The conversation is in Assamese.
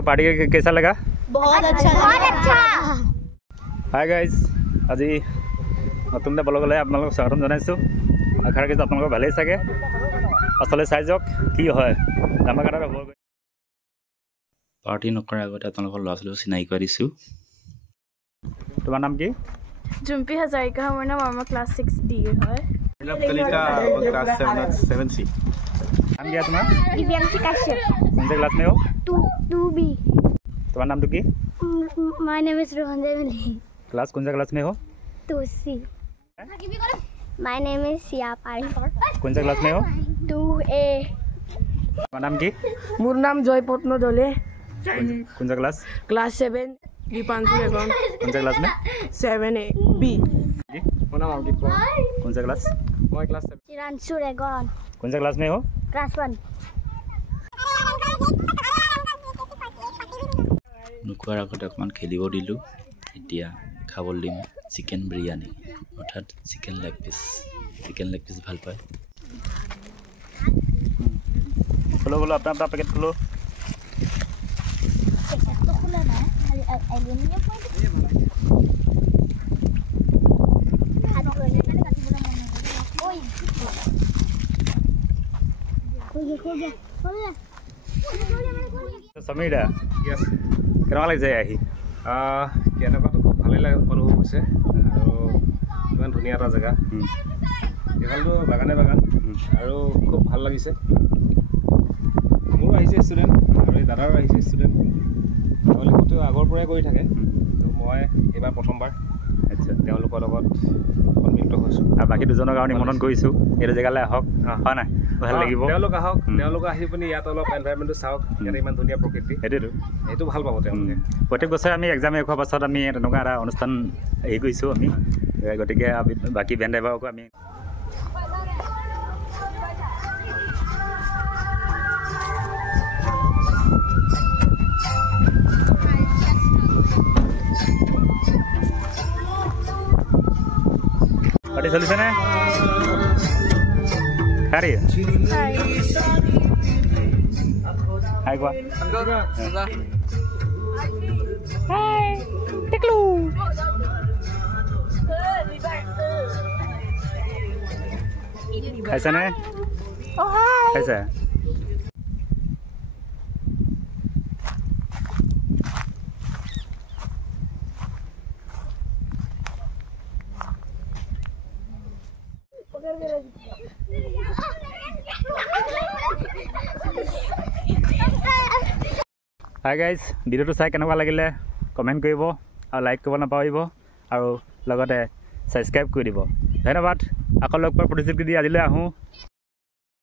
पार्टी कैसा लगा? बहुत अच्छा। हाय गाइज, আজি নতুন ব্লগলৈ আপোনালোকক স্বাগতম জনাইছোঁ। আশা ৰাখিছোঁ আপোনালোকৰ ভালেই চাগে। আচলতে চাই যাওক কি হয়, ধামাকাটা হ'ব। পাৰ্টি নকৰাৰ আগতে আপোনালোকৰ ল'ৰা ছোৱালীক চিনাকি কৰি দিছোঁ। তোমাৰ নাম কি? জুম্পি হাজাৰিকা। মোৰ নাম আমাৰ ক্লাছ 6D হয়। Class 7C। नाम क्या तुम्हारा? दिव्यांशी काश्यप। कौन से क्लास में हो? 2B। तुम्हारा नाम तो की? My name is Rohandev Mili. Class कौन सा क्लास में हो? 2C। My name is Siya पारी। कौन सा क्लास में हो? 2A। तुम्हारा नाम की? मोर नाम जयपत्न दले। कौन सा क्लास? Class 7 Deepanshu Reagan. कौन सा क्लास में? 7B। कौन सा क्लास? मैं क्लास 7। चिरांशु रेगन। कौन सा क्लास में हो? क्लास 1। নুখোৱাৰ আগতে অকণমান খেলিব দিলোঁ। এতিয়া খাবলৈ দিম চিকেন বিৰিয়ানী, অৰ্থাৎ chicken leg piece. Chicken leg piece ভাল পায়। खोलो बोलो अपना अपना पैकेट खोलो। समीर यस কেনেকুৱা লাগিছে আহি? কেনেকুৱাটো খুব ভালেই লাগে, অনুভৱ হৈছে আৰু ইমান ধুনীয়া এটা জেগা। এইফালটো বাগানে বাগান আৰু খুব ভাল লাগিছে। মোৰো আহিছে ষ্টুডেণ্ট আৰু এই দাদাৰো আহিছে ষ্টুডেণ্ট। তেওঁলোকেতো আগৰ পৰাই কৰি থাকে, তো মই এইবাৰ প্ৰথমবাৰ তেওঁলোকৰ লগত সন্মিলিত হৈছোঁ। আৰু বাকী দুজনৰ কাৰণে নিমন্ত্ৰণ কৰিছোঁ, এইটো জেগালৈ আহক, হয় নাই? ভাল লাগিব। তেওঁলোক আহক, তেওঁলোকে আহি পিনি ইয়াত অলপ এনভাইৰমেণ্টটো চাওক। ইয়াত ইমান ধুনীয়া প্ৰকৃতি, সেইটো ভাল পাব তেওঁলোকে। প্ৰত্যেক বছৰে আমি এক্সাম শেষ হোৱাৰ পাছত আমি তেনেকুৱা এটা অনুষ্ঠান হেৰি কৰিছোঁ আমি, গতিকে বাকী ভেন ড্ৰাইভাৰকো আমি পাৰ্টি চলিছেনে? খাৰি হাই কোৱা। খাইছানে? খাইছা? হাই গাইজ, ভিডিঅ'টো চাই কেনেকুৱা লাগিলে কমেণ্ট কৰিব আৰু লাইক কৰিব নাপাহৰিব আৰু লগতে ছাবস্ক্ৰাইব কৰি দিব। ধন্যবাদ। আকৌ লগ পোৱাৰ প্ৰতিশ্ৰুতি দি আজিলৈ আহোঁ।